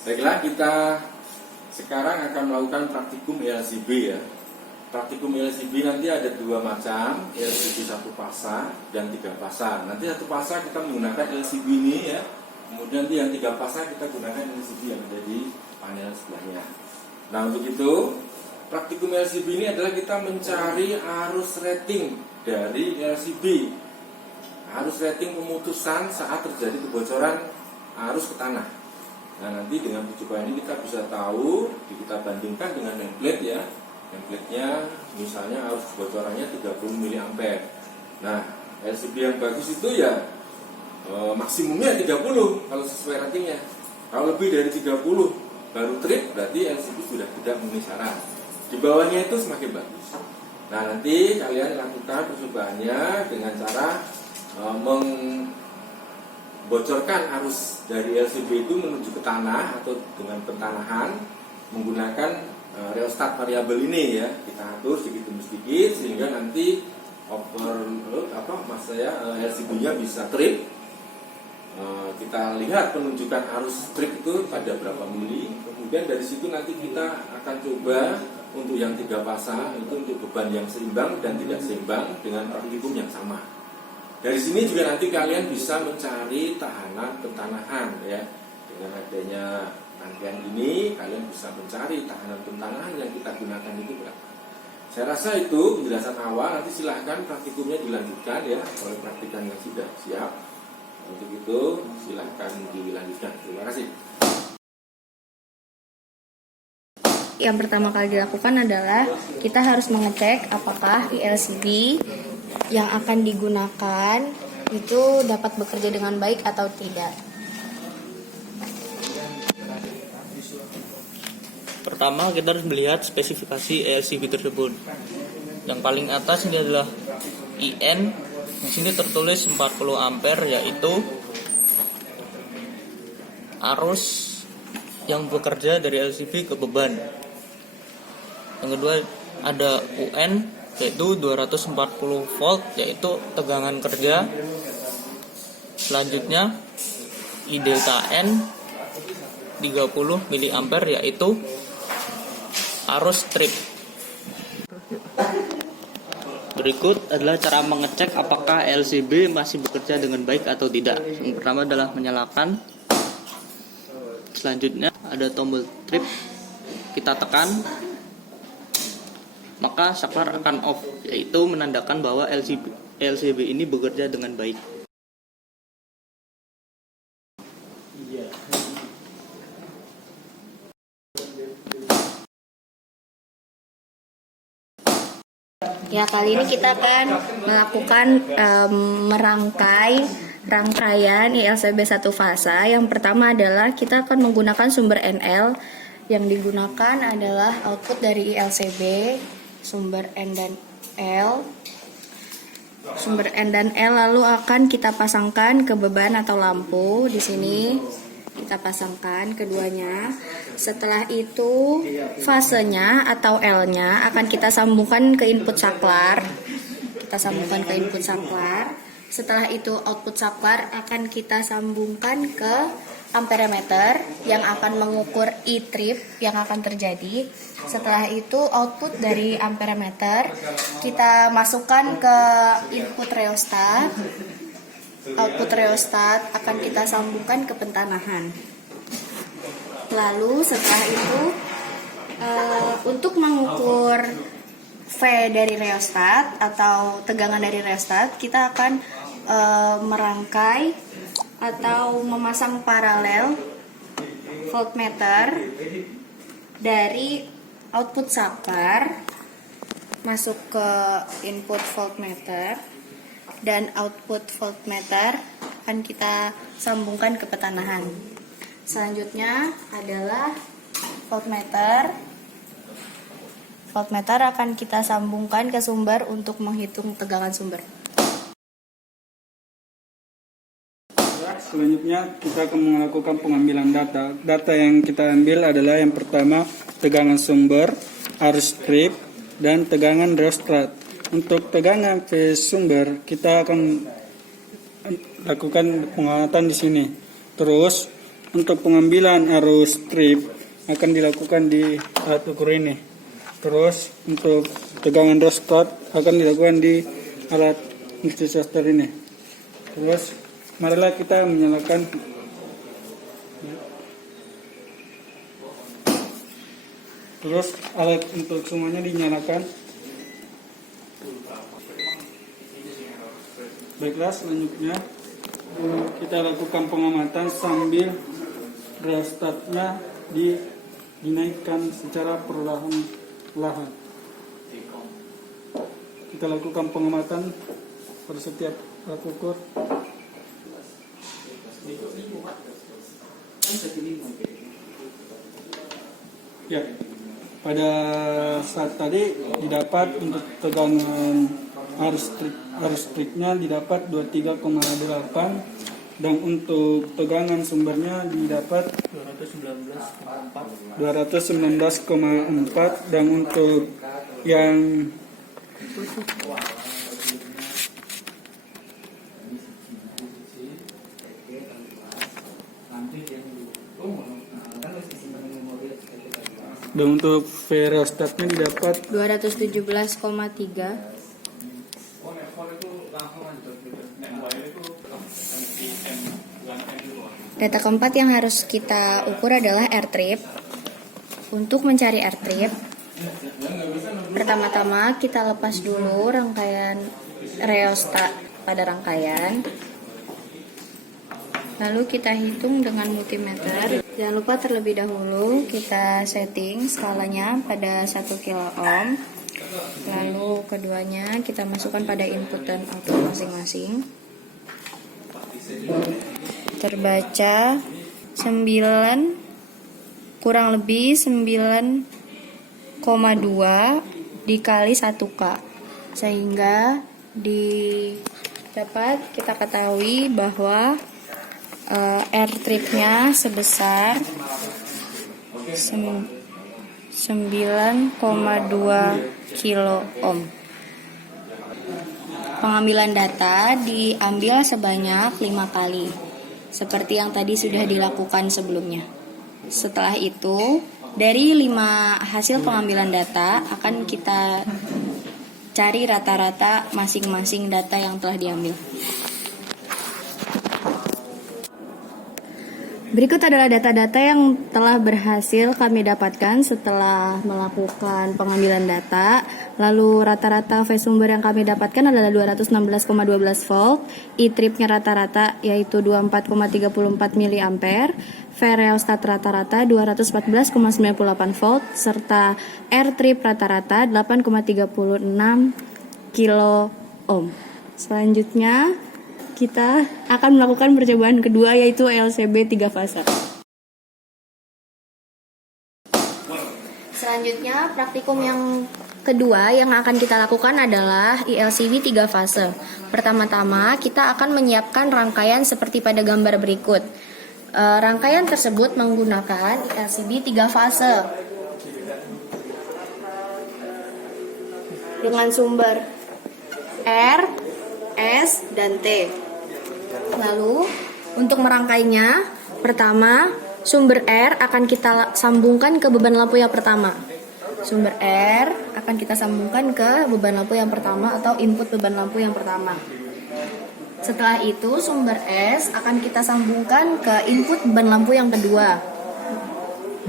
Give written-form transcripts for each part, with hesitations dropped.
Baiklah, kita sekarang akan melakukan praktikum LCB ya. Praktikum LCB nanti ada dua macam, LCB satu pasang dan tiga pasang. Nanti satu pasang kita menggunakan LCB ini ya. Kemudian nanti yang tiga pasang kita gunakan LCB yang ada di panel sebelahnya. Nah, untuk itu praktikum LCB ini adalah kita mencari arus rating dari LCB. Arus rating pemutusan saat terjadi kebocoran arus ke tanah. Nah, nanti dengan percobaan ini kita bisa tahu, kita bandingkan dengan template ya. Template-nya misalnya arus kebocorannya 30 mA. Nah, LCB yang bagus itu ya maksimumnya 30 kalau sesuai ratingnya. Kalau lebih dari 30 baru trip, berarti LCB sudah tidak memenuhi syarat. Di bawahnya itu semakin bagus. Nah, nanti kalian lakukan percobaannya dengan cara bocorkan arus dari LCB itu menuju ke tanah atau dengan pentanahan menggunakan rheostat variabel ini ya. Kita atur sedikit demi sedikit sehingga nanti LCB-nya bisa trip. Kita lihat penunjukan arus trip itu pada berapa mili. Kemudian dari situ nanti kita akan coba untuk yang tiga pasang itu untuk beban yang seimbang dan tidak seimbang dengan praktikum yang sama. Dari sini juga nanti kalian bisa mencari tahanan pentanahan ya. Dengan adanya rangkaian ini kalian bisa mencari tahanan pentanahan yang kita gunakan itu berapa. Saya rasa itu penjelasan awal. Nanti silahkan praktikumnya dilanjutkan ya oleh praktikan yang sudah siap. Untuk itu silahkan dilanjutkan. Terima kasih. Yang pertama kali dilakukan adalah kita harus mengecek apakah LCD yang akan digunakan itu dapat bekerja dengan baik atau tidak. Pertama, kita harus melihat spesifikasi LCB tersebut. Yang paling atas ini adalah IN. Di sini tertulis 40 ampere, yaitu arus yang bekerja dari LCB ke beban. Yang kedua ada UN, yaitu 240 volt, yaitu tegangan kerja. Selanjutnya I delta N 30 mA, yaitu arus trip. Berikut adalah cara mengecek apakah LCB masih bekerja dengan baik atau tidak. Yang pertama adalah menyalakan. Selanjutnya ada tombol trip, kita tekan, maka saklar akan off, yaitu menandakan bahwa LCB ini bekerja dengan baik. Ya, kali ini kita akan melakukan rangkaian ILCB satu fasa. Yang pertama adalah kita akan menggunakan sumber NL. Yang digunakan adalah output dari ILCB, sumber N dan L. Sumber N dan L lalu akan kita pasangkan ke beban atau lampu. Di sini kita pasangkan keduanya. Setelah itu fasenya atau L-nya akan kita sambungkan ke input saklar. Kita sambungkan ke input saklar. Setelah itu output saklar akan kita sambungkan ke amperemeter yang akan mengukur E-trip yang akan terjadi. Setelah itu output dari amperemeter kita masukkan ke input rheostat. Output rheostat akan kita sambungkan ke pentanahan. Lalu setelah itu untuk mengukur V dari rheostat atau tegangan dari rheostat, kita akan merangkai atau memasang paralel voltmeter dari output saklar masuk ke input voltmeter, dan output voltmeter akan kita sambungkan ke pentanahan. Selanjutnya adalah voltmeter. Voltmeter akan kita sambungkan ke sumber untuk menghitung tegangan sumber. Selanjutnya kita akan melakukan pengambilan data. Data yang kita ambil adalah yang pertama tegangan sumber, arus trip, dan tegangan rheostat. Untuk tegangan ke sumber kita akan lakukan pengamatan di sini. Terus untuk pengambilan arus strip akan dilakukan di alat ukur ini. Terus untuk tegangan rostat akan dilakukan di alat multicaster ini. Terus marilah kita menyalakan. Terus alat untuk semuanya dinyalakan. Baiklah, selanjutnya kita lakukan pengamatan sambil reostatnya dinaikkan secara perlahan-lahan. Kita lakukan pengamatan pada setiap alat ukur. Ya, pada saat tadi didapat untuk tegangan arus striknya didapat 23,8 dan untuk tegangan sumbernya didapat 219,4 dan untuk yang verostatnya didapat 217,3. Data keempat yang harus kita ukur adalah air trip. Untuk mencari air trip, pertama-tama kita lepas dulu rangkaian reostat pada rangkaian. Lalu kita hitung dengan multimeter. Jangan lupa terlebih dahulu kita setting skalanya pada 1 kilo ohm. Lalu keduanya kita masukkan pada input dan output masing-masing. Terbaca 9 kurang lebih 9,2 dikali 1K, sehingga dapat kita ketahui bahwa air tripnya sebesar 9,2 kilo ohm. Pengambilan data diambil sebanyak 5 kali, seperti yang tadi sudah dilakukan sebelumnya. Setelah itu, dari 5 hasil pengambilan data akan kita cari rata-rata masing-masing data yang telah diambil. Berikut adalah data-data yang telah berhasil kami dapatkan setelah melakukan pengambilan data. Lalu rata-rata phase sumber yang kami dapatkan adalah 216,12 volt, E-tripnya rata-rata yaitu 24,34 mA, V-reostat rata-rata 214,98 volt, serta R-trip rata-rata 8,36 kilo ohm. Selanjutnya kita akan melakukan percobaan kedua yaitu LCB 3 fase. Selanjutnya praktikum yang kedua yang akan kita lakukan adalah ILCB 3 fase. Pertama-tama kita akan menyiapkan rangkaian seperti pada gambar berikut. Rangkaian tersebut menggunakan ILCB 3 fase dengan sumber R, S, dan T. Lalu untuk merangkainya, pertama sumber R akan kita sambungkan ke beban lampu yang pertama. Sumber R akan kita sambungkan ke beban lampu yang pertama atau input beban lampu yang pertama. Setelah itu sumber S akan kita sambungkan ke input beban lampu yang kedua.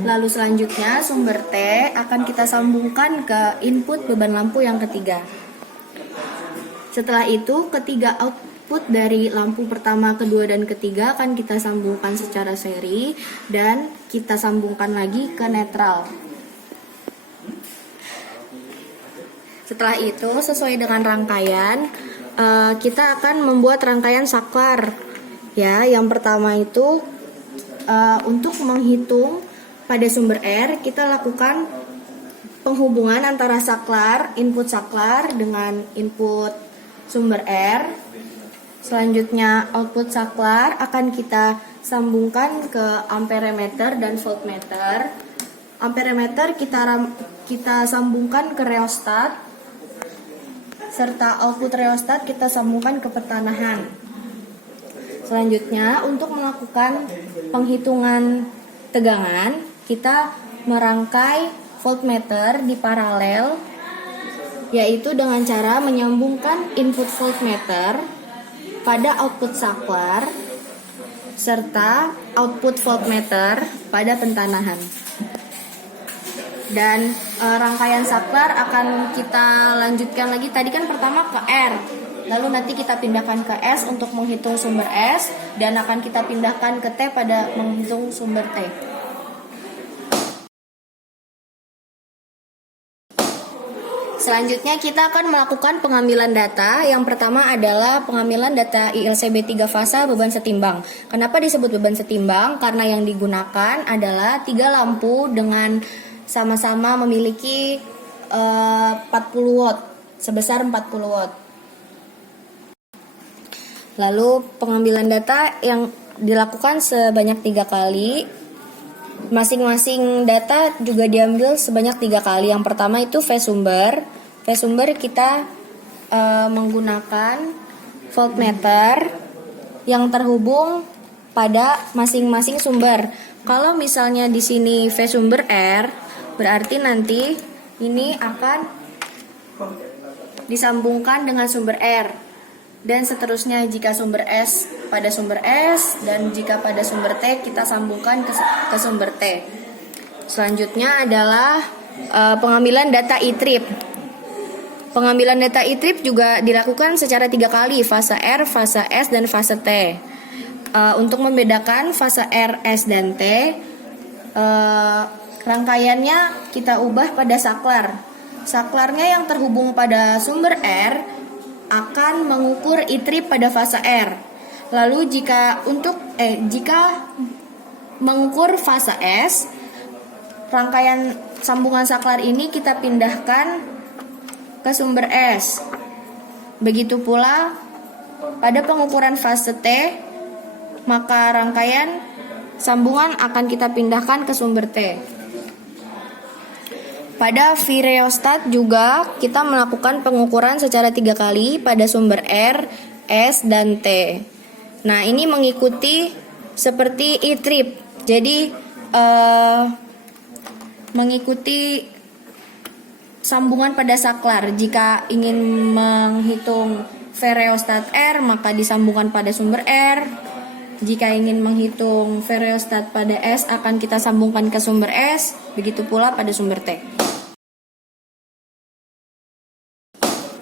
Lalu selanjutnya sumber T akan kita sambungkan ke input beban lampu yang ketiga. Setelah itu ketiga output dari lampu pertama, kedua, dan ketiga akan kita sambungkan secara seri dan kita sambungkan lagi ke netral. Setelah itu sesuai dengan rangkaian, kita akan membuat rangkaian saklar. Ya, yang pertama itu untuk menghitung pada sumber R, kita lakukan penghubungan antara saklar, input saklar dengan input sumber R. Selanjutnya output saklar akan kita sambungkan ke amperemeter dan voltmeter. Amperemeter kita sambungkan ke reostat, serta output reostat kita sambungkan ke pertanahan. Selanjutnya, untuk melakukan penghitungan tegangan, kita merangkai voltmeter di paralel, yaitu dengan cara menyambungkan input voltmeter pada output saklar serta output voltmeter pada pentanahan. Dan rangkaian saklar akan kita lanjutkan lagi. Tadi kan pertama ke R, lalu nanti kita pindahkan ke S untuk menghitung sumber S, dan akan kita pindahkan ke T pada menghitung sumber T. Selanjutnya kita akan melakukan pengambilan data. Yang pertama adalah pengambilan data ILCB 3 fasa beban setimbang. Kenapa disebut beban setimbang? Karena yang digunakan adalah 3 lampu dengan sama-sama memiliki 40 watt, sebesar 40 watt. Lalu pengambilan data yang dilakukan sebanyak 3 kali. Masing-masing data juga diambil sebanyak 3 kali. Yang pertama itu phase sumber. Phase sumber kita menggunakan voltmeter yang terhubung pada masing-masing sumber. Kalau misalnya di sini phase sumber R, berarti nanti ini akan disambungkan dengan sumber R. Dan seterusnya jika sumber S pada sumber S, dan jika pada sumber T kita sambungkan ke sumber T. Selanjutnya adalah pengambilan data E-trip. Pengambilan data E-trip juga dilakukan secara 3 kali, fase R, fase S, dan fase T. Untuk membedakan fase R, S, dan T, rangkaiannya kita ubah pada saklar. Saklarnya yang terhubung pada sumber R akan mengukur E-trip pada fase R. Lalu jika mengukur fase S, rangkaian sambungan saklar ini kita pindahkan ke sumber S. Begitu pula pada pengukuran fase T, maka rangkaian sambungan akan kita pindahkan ke sumber T. Pada vireostat juga kita melakukan pengukuran secara 3 kali pada sumber R, S, dan T. Nah, ini mengikuti seperti E-trip. Jadi mengikuti sambungan pada saklar. Jika ingin menghitung vireostat R, maka disambungkan pada sumber R. Jika ingin menghitung vireostat pada S, akan kita sambungkan ke sumber S. Begitu pula pada sumber T.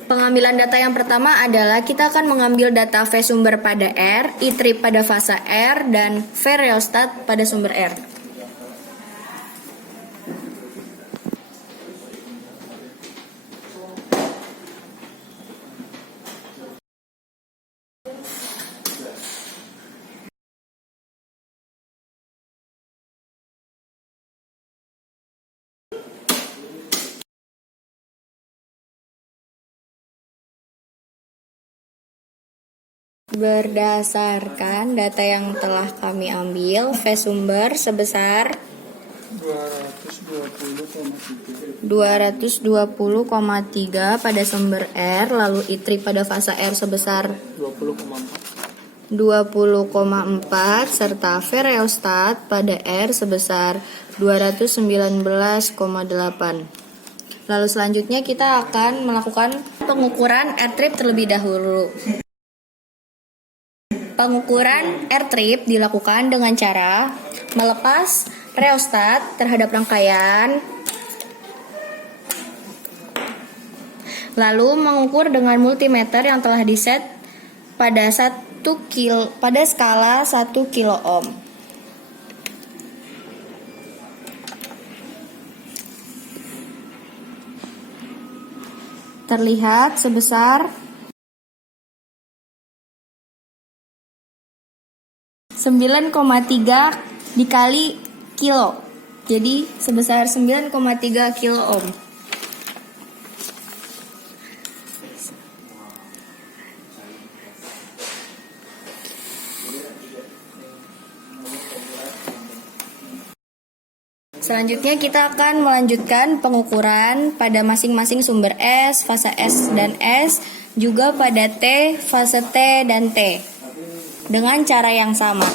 Pengambilan data yang pertama adalah kita akan mengambil data phase sumber pada R, E-trip pada fase R, dan vireostat pada sumber R. Berdasarkan data yang telah kami ambil, phase sumber sebesar 220,3 pada sumber R, lalu E-trip pada fase R sebesar 20,4 serta vireostat pada R sebesar 219,8. Lalu selanjutnya kita akan melakukan pengukuran R-trip terlebih dahulu. Pengukuran R-trip dilakukan dengan cara melepas reostat terhadap rangkaian, lalu mengukur dengan multimeter yang telah diset pada skala 1 kilo ohm. Terlihat sebesar 9,3 dikali kilo. Jadi sebesar 9,3 kilo ohm. Selanjutnya kita akan melanjutkan pengukuran pada masing-masing sumber S, fase S dan S, juga pada T, fase T dan T. dengan cara yang sama.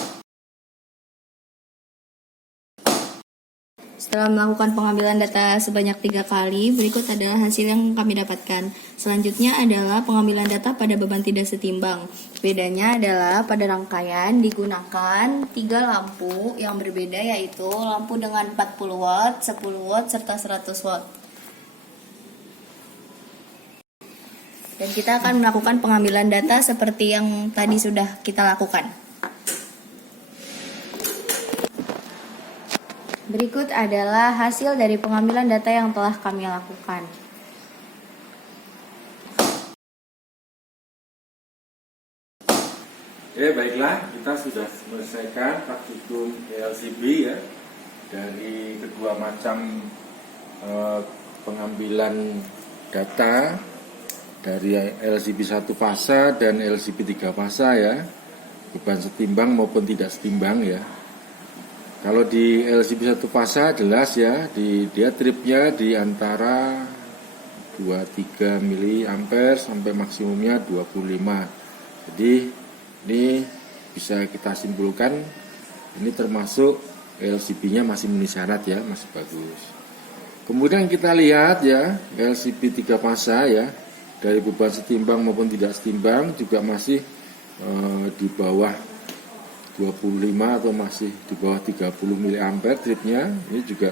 Setelah melakukan pengambilan data sebanyak 3 kali, berikut adalah hasil yang kami dapatkan. Selanjutnya adalah pengambilan data pada beban tidak setimbang. Bedanya adalah pada rangkaian digunakan 3 lampu yang berbeda, yaitu lampu dengan 40 watt, 10 watt, serta 100 watt. Dan kita akan melakukan pengambilan data seperti yang tadi sudah kita lakukan. Berikut adalah hasil dari pengambilan data yang telah kami lakukan. Ya, baiklah, kita sudah selesaikan praktikum LCB ya, dari kedua macam pengambilan data dari LCB 1 fasa dan LCB 3 fasa ya, beban setimbang maupun tidak setimbang ya. Kalau di LCB 1 fasa jelas ya, dia tripnya di antara 23 mA sampai maksimumnya 25. Jadi ini bisa kita simpulkan ini termasuk LCB-nya masih memenuhi syarat ya, masih bagus. Kemudian kita lihat ya, LCB 3 fasa ya, dari beban setimbang maupun tidak setimbang juga masih di bawah 25 atau masih di bawah 30 mA tripnya, ini juga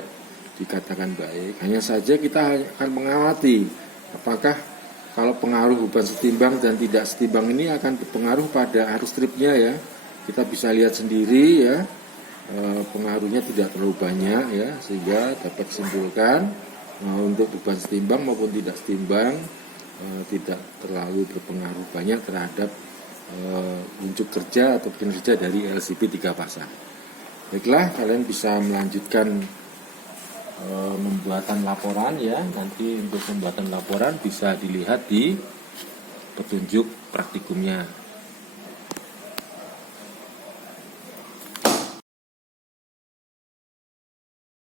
dikatakan baik. Hanya saja kita akan mengamati apakah kalau pengaruh beban setimbang dan tidak setimbang ini akan berpengaruh pada arus tripnya ya. Kita bisa lihat sendiri ya, pengaruhnya tidak terlalu banyak ya, sehingga dapat disimpulkan untuk beban setimbang maupun tidak setimbang tidak terlalu berpengaruh banyak terhadap unjuk kerja atau kinerja dari LCB 3 fasa. Baiklah, kalian bisa melanjutkan pembuatan laporan ya. Nanti untuk pembuatan laporan bisa dilihat di petunjuk praktikumnya.